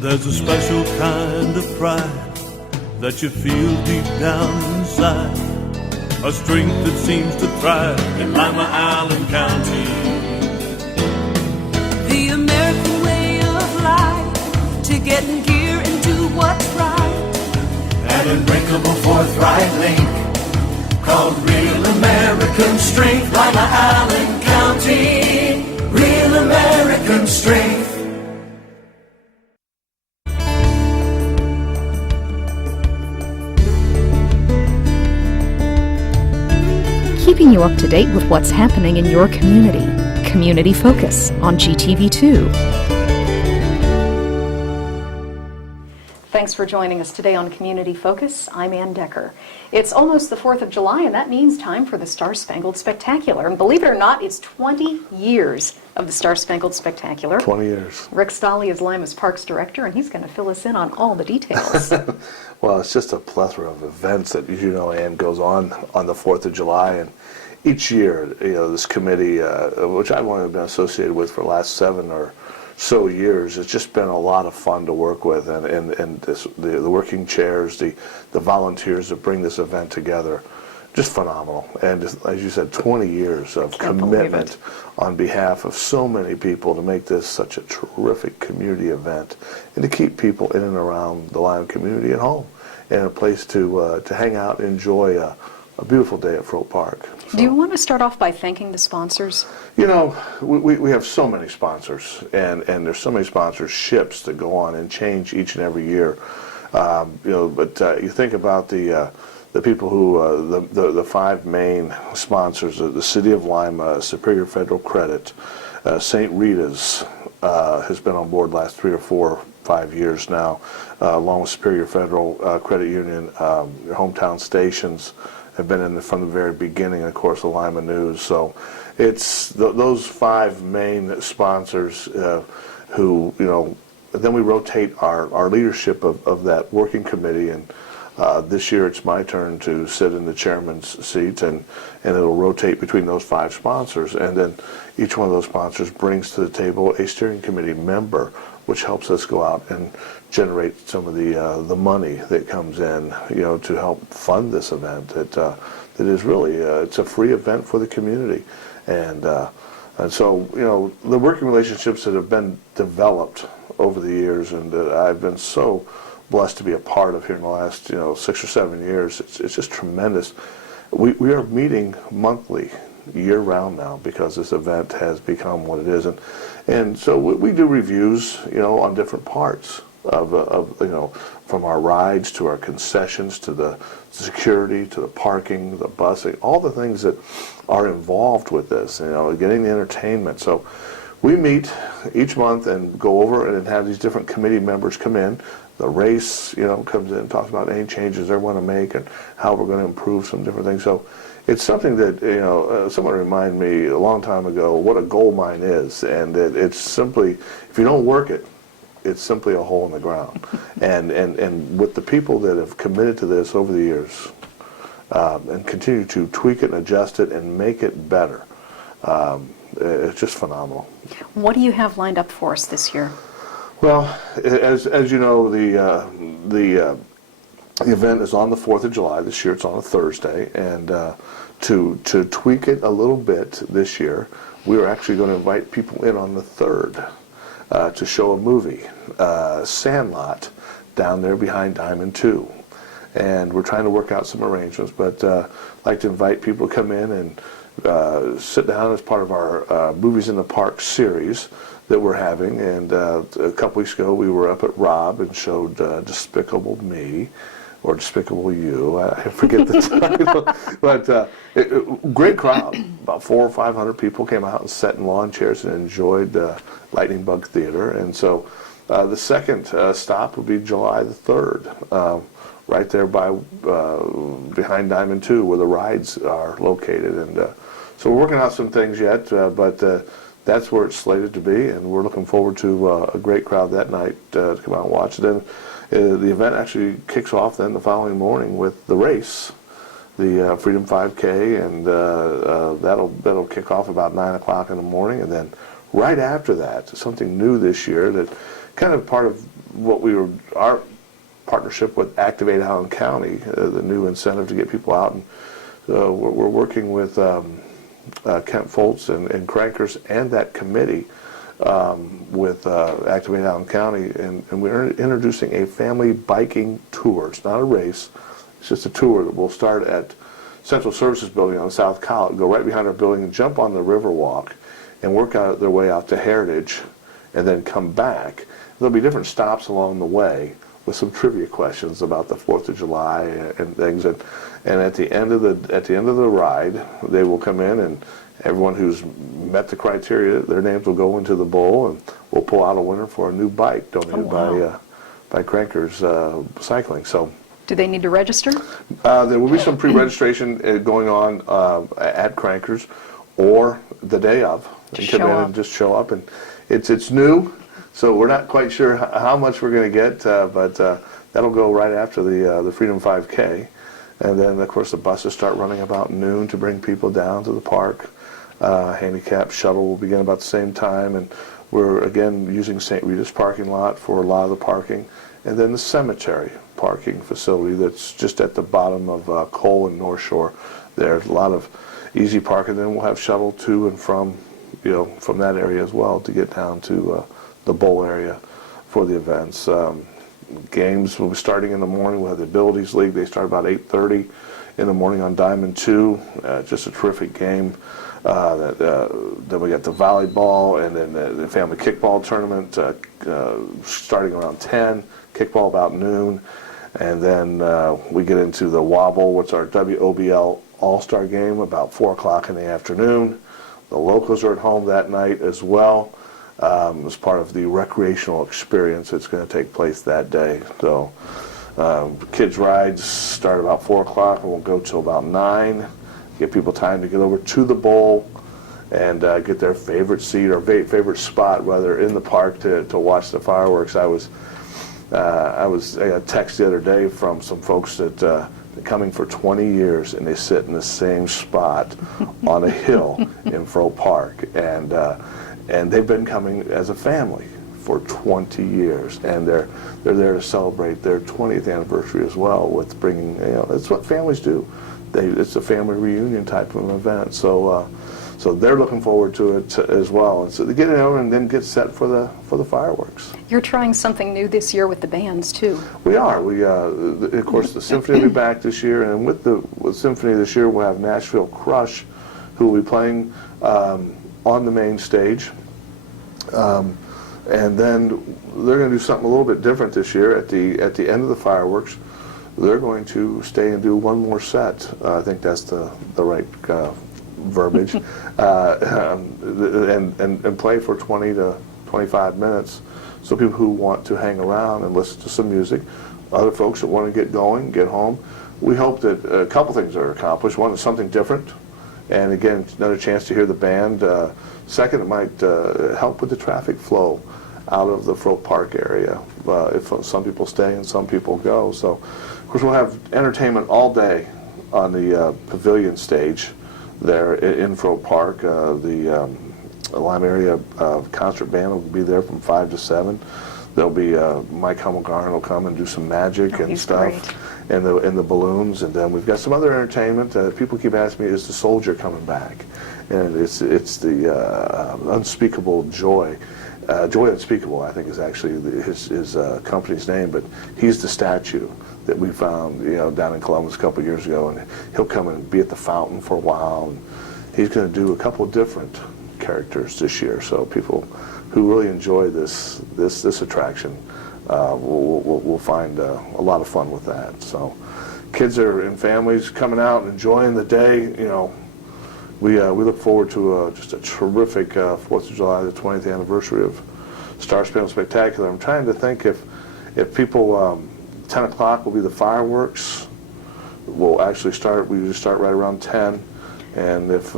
There's a special kind of pride that you feel deep down inside, a strength that seems to thrive in Lima, Allen County. The American way of life, to get in gear and do what's right. An unbreakable forthright link called real American strength. Lima, Allen County, real American strength. Keeping you up to date with what's happening in your community. Community Focus on GTV2. Thanks for joining us today on Community Focus. I'm Anne Decker. It's almost the 4th of July, and that means time for the Star Spangled Spectacular. And believe it or not, it's 20 years of the Star Spangled Spectacular. 20 years. Rick Stolley is Lima's Parks Director, and he's going to fill us in on all the details. Well, it's just a plethora of events that, as you know, Anne, goes on the 4th of July. And each year, you know, this committee, which I've only been associated with for the last 7 or so years, it's just been a lot of fun to work with, and the working chairs, the volunteers that bring this event together, just phenomenal. And just, as you said, 20 years of commitment on behalf of so many people to make this such a terrific community event, and to keep people in and around the Lima community at home, and a place to hang out and enjoy a beautiful day at Frote Park. So, do you want to start off by thanking the sponsors? You know, we have so many sponsors, and there's so many sponsorships that go on and change each and every year. You know, but you think about the people who, the 5 main sponsors: the City of Lima, Superior Federal Credit, St. Rita's has been on board the last 3 or 4 or 5 years now, along with Superior Federal Credit Union. Your hometown stations have been in from the very beginning, and of course the Lima News. So it's those 5 main sponsors who, you know, then we rotate our leadership of that working committee, and this year it's my turn to sit in the chairman's seat, and it'll rotate between those 5 sponsors, and then each one of those sponsors brings to the table a steering committee member, which helps us go out and generate some of the money that comes in, you know, to help fund this event. That is really it's a free event for the community, and so, you know, the working relationships that have been developed over the years, and I've been so blessed to be a part of here in the last, you know, 6 or 7 years. It's just tremendous. We are meeting monthly, year-round now, because this event has become what it is, and so we do reviews, you know, on different parts of you know, from our rides to our concessions to the security to the parking, the busing, all the things that are involved with this, you know, getting the entertainment. So we meet each month and go over and have these different committee members come in. The race, you know, comes in and talks about any changes they want to make and how we're going to improve some different things. So it's something that, you know, someone reminded me a long time ago what a gold mine is, and it's simply, if you don't work it, it's simply a hole in the ground. and with the people that have committed to this over the years, and continue to tweak it and adjust it and make it better, it's just phenomenal. What do you have lined up for us this year? Well, as you know, the event is on the 4th of July. This year it's on a Thursday, and to tweak it a little bit this year, we are actually going to invite people in on the 3rd to show a movie, Sandlot, down there behind Diamond 2. And we're trying to work out some arrangements, but I'd like to invite people to come in and sit down as part of our Movies in the Park series that we're having. And a couple weeks ago we were up at Rob and showed Despicable Me, or Despicable You, I forget the title, but great crowd. About 400 or 500 people came out and sat in lawn chairs and enjoyed Lightning Bug Theater. And so the second stop will be July the 3rd, right there by behind Diamond 2, where the rides are located. And so we're working out some things yet, but that's where it's slated to be, and we're looking forward to a great crowd that night to come out and watch it. Then the event actually kicks off then the following morning with the race, the Freedom 5K, and that'll kick off about 9 o'clock in the morning. And then right after that, something new this year that kind of part of what our partnership with Activate Allen County, the new incentive to get people out. And we're working with Kent Foltz and Crankers and that committee with Activate Allen County, and we're introducing a family biking tour. It's not a race, it's just a tour that will start at Central Services Building on South College, go right behind our building and jump on the Riverwalk and work out their way out to Heritage and then come back. There'll be different stops along the way with some trivia questions about the 4th of July and things. And at the end of the ride, they will come in, and everyone who's met the criteria, their names will go into the bowl, and we'll pull out a winner for a new bike donated by Crankers Cycling. So, do they need to register? There will be some pre-registration going on at Crankers, or the day of. They come in and just show up, and it's new, so we're not quite sure how much we're going to get, but that'll go right after the Freedom 5K, and then of course the buses start running about noon to bring people down to the park. Handicap shuttle will begin about the same time, and we're again using St. Rita's parking lot for a lot of the parking, and then the cemetery parking facility that's just at the bottom of Cole and North Shore. There's a lot of easy parking. Then we'll have shuttle to and from, from that area as well to get down to the bowl area for the events. Games will be starting in the morning. We'll have the Abilities League. They start about 8:30 in the morning on Diamond 2. Just a terrific game. Then we got the volleyball, and then the family kickball tournament starting around 10, kickball about noon, and then we get into the Wobble, which is our WOBL All-Star game, about 4 o'clock in the afternoon. The locals are at home that night as well, as part of the recreational experience that's going to take place that day. So kids' rides start about 4 o'clock and will go till about 9. Give people time to get over to the bowl and get their favorite seat or favorite spot, whether in the park to watch the fireworks. I got a text the other day from some folks that been coming for 20 years, and they sit in the same spot on a hill in Fro Park, and they've been coming as a family for 20 years, and they're there to celebrate their 20th anniversary as well with bringing, it's what families do. It's a family reunion type of an event, so they're looking forward to it as well. And so they get it over and then get set for the fireworks. You're trying something new this year with the bands too. We are. Of course, the symphony will be back this year, and with symphony this year, we'll have Nashville Crush, who will be playing on the main stage, and then they're going to do something a little bit different this year at the end of the fireworks. They're going to stay and do one more set. I think that's the right verbiage, and play for 20 to 25 minutes. So people who want to hang around and listen to some music, other folks that want to get going, get home. We hope that a couple things are accomplished. One is something different, and again, another chance to hear the band. Second, it might help with the traffic flow out of the Fro Park area. If some people stay and some people go. So, of course, we'll have entertainment all day on the pavilion stage there in Fro Park. The Lima area concert band will be there from 5 to 7. There'll be Mike Hummelgarn will come and do some magic and stuff, and the balloons, and then we've got some other entertainment. People keep asking me, is the Soldier coming back? And it's the unspeakable joy. Joy Unspeakable, I think, is actually his company's name, but he's the statue that we found, down in Columbus a couple of years ago, and he'll come and be at the fountain for a while, and he's going to do a couple of different characters this year. So people who really enjoy this attraction will find a lot of fun with that. So kids and families coming out and enjoying the day. We look forward to just a terrific 4th of July, the 20th anniversary of Star Spangled Spectacular. I'm trying to think if people, 10 o'clock will be the fireworks. We'll actually start, we usually start right around 10. And if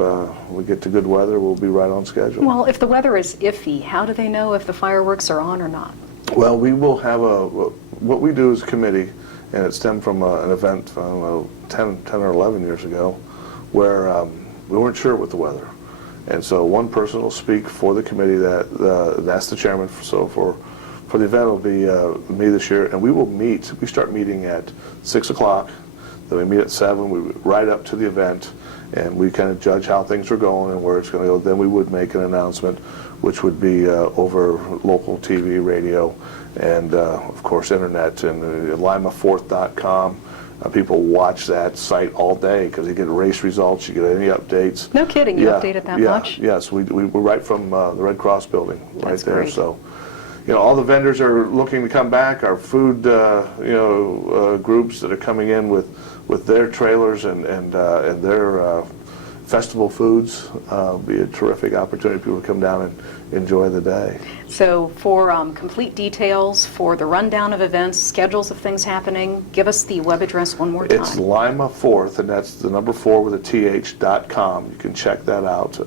we get to good weather, we'll be right on schedule. Well, if the weather is iffy, how do they know if the fireworks are on or not? Well, we will have what we do as a committee, and it stemmed from an event, I don't know, 10 or 11 years ago, where we weren't sure with the weather. And so one person will speak for the committee, that's the chairman, so for for the event, it'll be me this year, and we will meet. We start meeting at 6 o'clock. Then we meet at 7. We right up to the event, and we kind of judge how things are going and where it's going to go. Then we would make an announcement, which would be over local TV, radio, and of course internet, and Lima4th.com. People watch that site all day because you get race results, you get any updates. No kidding, you update it that much? Yes, we're right from the Red Cross building, right That's there. great. So, all the vendors are looking to come back. Our food, groups that are coming in with their trailers and their festival foods, be a terrific opportunity for people to come down and enjoy the day. So for complete details, for the rundown of events, schedules of things happening, give us the web address one more time. It's Lima 4th, and that's the number 4 with a th.com. You can check that out.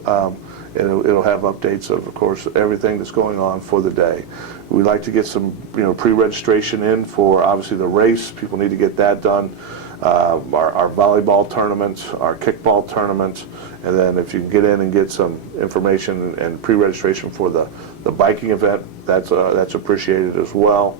It'll have updates of course, everything that's going on for the day. We'd like to get some, pre-registration in for obviously the race. People need to get that done. Our volleyball tournament, our kickball tournament, and then if you can get in and get some information and pre-registration for the biking event, that's appreciated as well.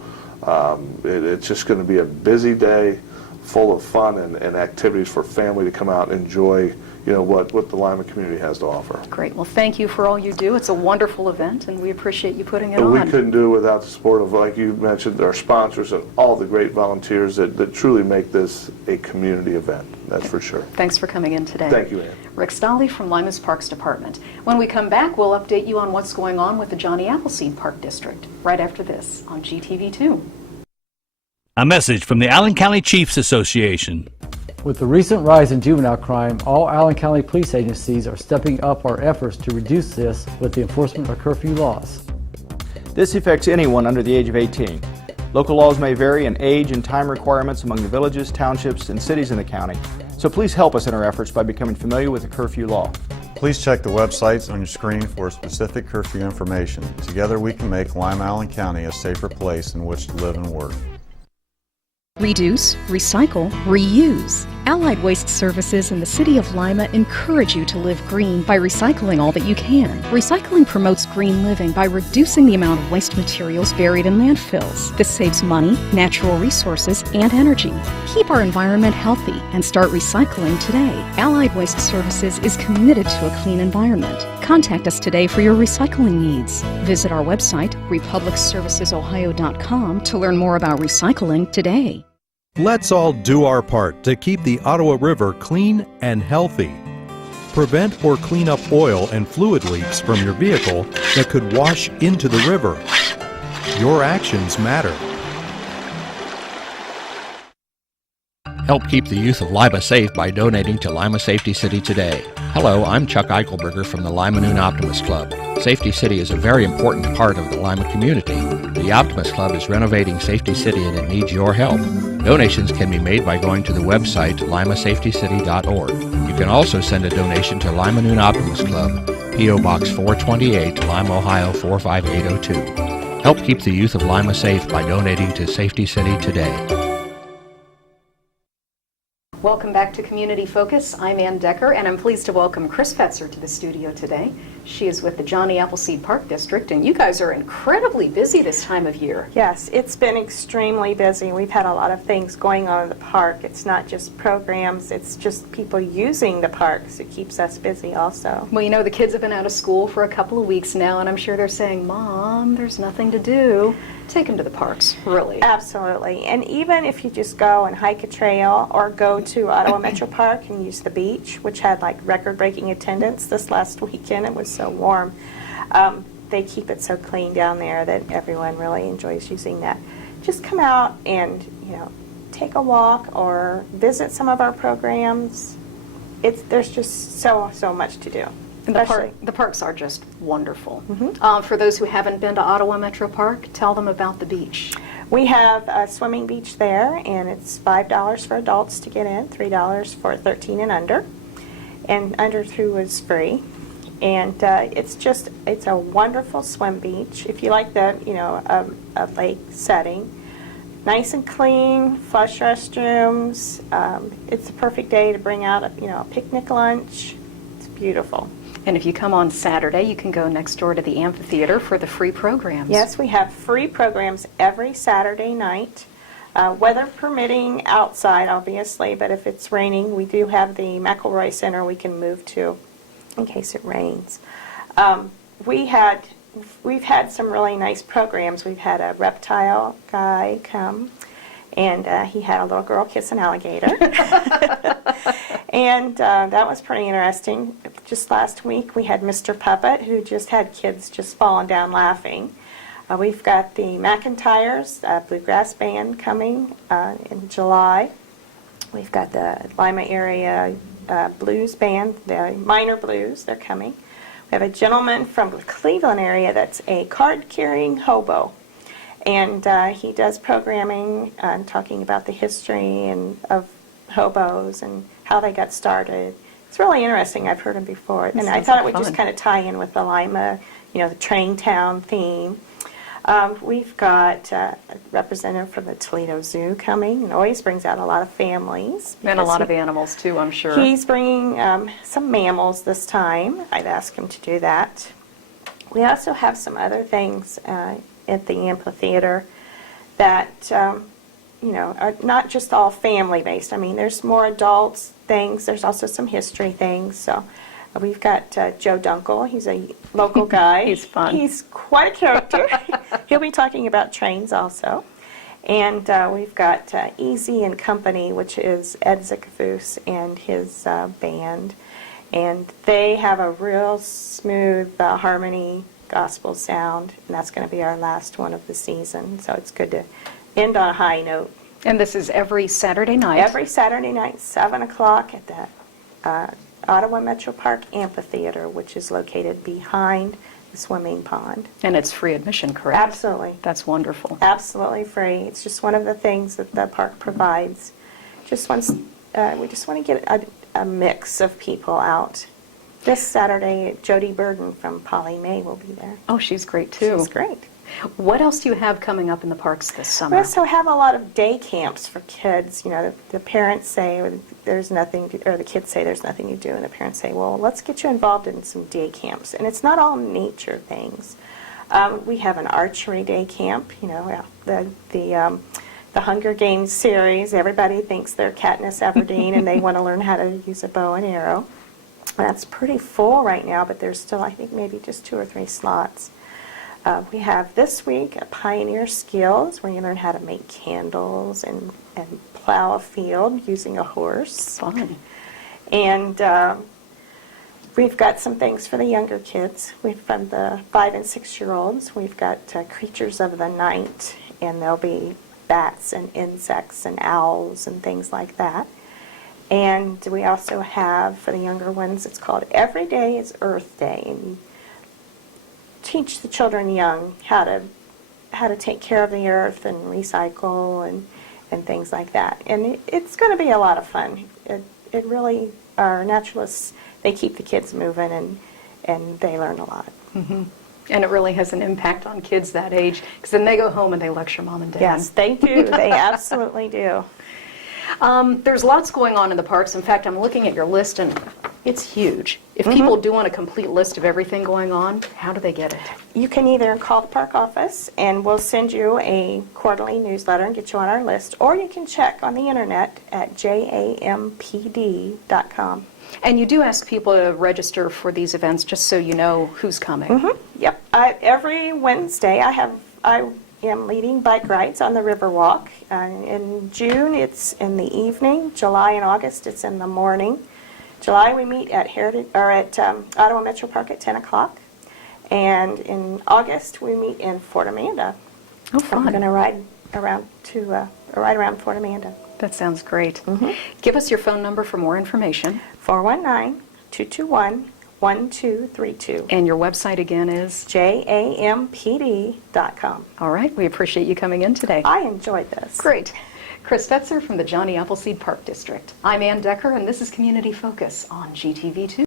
It's just going to be a busy day, full of fun and activities for family to come out and enjoy. What the Lima community has to offer. Great. Well, thank you for all you do. It's a wonderful event, and we appreciate you putting it But on. we couldn't do it without the support of, like you mentioned, our sponsors and all the great volunteers that truly make this a community event. That's for sure. Thanks for coming in today. Thank you, Ann. Rick Stolle from Lima's Parks Department. When we come back, we'll update you on what's going on with the Johnny Appleseed Park District right after this on GTV2. A message from the Allen County Chiefs Association. With the recent rise in juvenile crime, all Allen County police agencies are stepping up our efforts to reduce this with the enforcement of curfew laws. This affects anyone under the age of 18. Local laws may vary in age and time requirements among the villages, townships, and cities in the county, so please help us in our efforts by becoming familiar with the curfew law. Please check the websites on your screen for specific curfew information. Together we can make Lima Allen County a safer place in which to live and work. Reduce, recycle, reuse. Allied Waste Services in the City of Lima encourage you to live green by recycling all that you can. Recycling promotes green living by reducing the amount of waste materials buried in landfills. This saves money, natural resources, and energy. Keep our environment healthy and start recycling today. Allied Waste Services is committed to a clean environment. Contact us today for your recycling needs. Visit our website, republicservicesohio.com, to learn more about recycling today. Let's all do our part to keep the Ottawa River clean and healthy. Prevent or clean up oil and fluid leaks from your vehicle that could wash into the river. Your actions matter. Help keep the youth of Lima safe by donating to Lima Safety City today. Hello, I'm Chuck Eichelberger from the Lima Noon Optimist Club. Safety City is a very important part of the Lima community. The Optimist Club is renovating Safety City and it needs your help. Donations can be made by going to the website limasafetycity.org. You can also send a donation to Lima Noon Optimist Club, P.O. Box 428, Lima, Ohio 45802. Help keep the youth of Lima safe by donating to Safety City today. Welcome back to Community Focus. I'm Anne Decker, and I'm pleased to welcome Chris Fetzer to the studio today. She is with the Johnny Appleseed Park District, and you guys are incredibly busy this time of year. Yes, it's been extremely busy. We've had a lot of things going on in the park. It's not just programs, it's just people using the parks. It keeps us busy also. Well, the kids have been out of school for a couple of weeks now, and I'm sure they're saying, Mom, there's nothing to do. Take them to the parks, really. Absolutely. And even if you just go and hike a trail or go to Ottawa Metro Park and use the beach, which had like record-breaking attendance this last weekend, it was so warm. They keep it so clean down there that everyone really enjoys using that. Just come out and, take a walk or visit some of our programs. There's just so much to do. And the parks are just wonderful. For those who haven't been to Ottawa Metro Park, tell them about the beach. We have a swimming beach there, and it's $5 for adults to get in, $3 for 13 and under. And under through is free. And it's a wonderful swim beach. If you like the, a lake setting, nice and clean, flush restrooms. It's a perfect day to bring out a picnic lunch. It's beautiful. And if you come on Saturday, you can go next door to the amphitheater for the free programs. Yes, we have free programs every Saturday night. Weather permitting outside, obviously, but if it's raining, we do have the McElroy Center we can move to in case it rains. We've had some really nice programs. We've had a reptile guy come, and he had a little girl kiss an alligator. And that was pretty interesting. Just last week we had Mr. Puppet, who just had kids just falling down laughing. We've got the McIntyres Bluegrass Band coming in July. We've got the Lima area Blues Band, the Minor Blues, they're coming. We have a gentleman from the Cleveland area that's a card-carrying hobo. And he does programming talking about the history of hobos and how they got started. It's really interesting. I've heard him before. And I thought it would just kind of tie in with the Lima, the train town theme. We've got a representative from the Toledo Zoo coming, and always brings out a lot of families. And a lot of animals, too, I'm sure. He's bringing some mammals this time. I've asked him to do that. We also have some other things at the amphitheater that, are not just all family-based. I mean, there's more adults things. There's also some history things. So we've got Joe Dunkel. He's a local guy. He's fun. He's quite a character. He'll be talking about trains also. And we've got Easy and Company, which is Ed Zickafoose and his band. And they have a real smooth harmony gospel sound, and that's going to be our last one of the season. So it's good to end on a high note. And this is every Saturday night? Every Saturday night, 7 o'clock at the Ottawa Metro Park Amphitheater, which is located behind the swimming pond. And it's free admission, correct? Absolutely. That's wonderful. Absolutely free. It's just one of the things that the park provides. We just want to get a mix of people out. This Saturday, Jody Burden from Polly May will be there. Oh, she's great, too. She's great. What else do you have coming up in the parks this summer? We also have a lot of day camps for kids. The parents say there's nothing, or the kids say there's nothing to do, and the parents say, well, let's get you involved in some day camps. And it's not all nature things. We have an archery day camp. The Hunger Games series. Everybody thinks they're Katniss Everdeen, and they want to learn how to use a bow and arrow. That's pretty full right now, but there's still, I think, maybe just 2 or 3 slots. We have this week a Pioneer Skills, where you learn how to make candles and plow a field using a horse. Fun. And we've got some things for the younger kids. From the 5 and 6-year-olds, we've got Creatures of the Night, and there'll be bats and insects and owls and things like that. And we also have, for the younger ones, it's called Every Day is Earth Day. And you teach the children young how to take care of the earth and recycle and things like that. And it's going to be a lot of fun. It really, our naturalists, they keep the kids moving and they learn a lot. Mm-hmm. And it really has an impact on kids that age, because then they go home and they lecture mom and dad. Yes, they do. They absolutely do. There's lots going on in the parks. In fact, I'm looking at your list, and it's huge. If people do want a complete list of everything going on, how do they get it? You can either call the park office, and we'll send you a quarterly newsletter and get you on our list, or you can check on the internet at jampd.com. And you do ask people to register for these events just so you know who's coming. Yep. Every Wednesday, I am leading bike rides on the Riverwalk. In June, it's in the evening. July and August, it's in the morning. July, we meet at Ottawa Metro Park at 10 o'clock. And in August, we meet in Fort Amanda. Oh, fun. I'm going to ride around Fort Amanda. That sounds great. Give us your phone number for more information. 419-221-1232. And your website again is? jampd.com. All right. We appreciate you coming in today. I enjoyed this. Great. Chris Fetzer from the Johnny Appleseed Park District. I'm Anne Decker, and this is Community Focus on GTV2.